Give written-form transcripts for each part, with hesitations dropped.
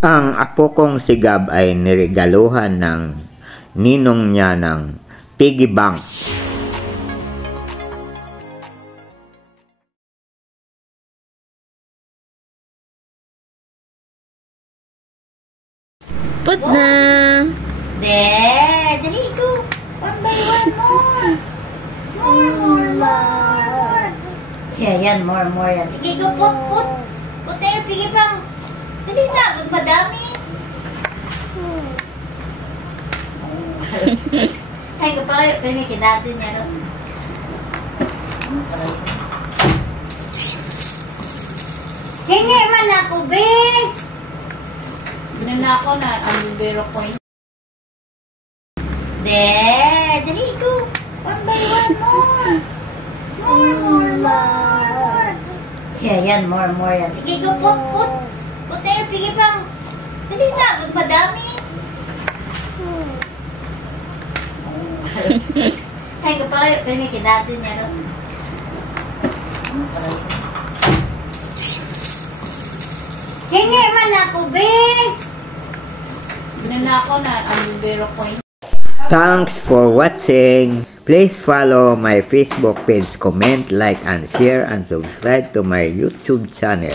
Ang apo kong si Gab ay niregaluhan ng ninong niya ng piggy bank. Put na! There! Dali, go! One by one, more! More! Yeah, yan, more yan. Sige, go, put! Put there, piggy bank! Dali na, magpadami! Ay, kapalayo, pero may kinatin niya, no? Hingi man ako, be! Binala ko na ang bero coin. There! Dali, go! One by one, more! More! Yeah, yan, more yan. Sige, go, put! Put there, piggy bank! Dali na, magpadami! Ay, kapalayo, pero may kinatin niya, no? Hingi man ako, be! Binala ko na ang bero coin. Thanks for watching. Please follow my Facebook page, comment, like, and share, and subscribe to my YouTube channel,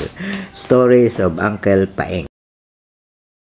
Stories of Uncle Paeng.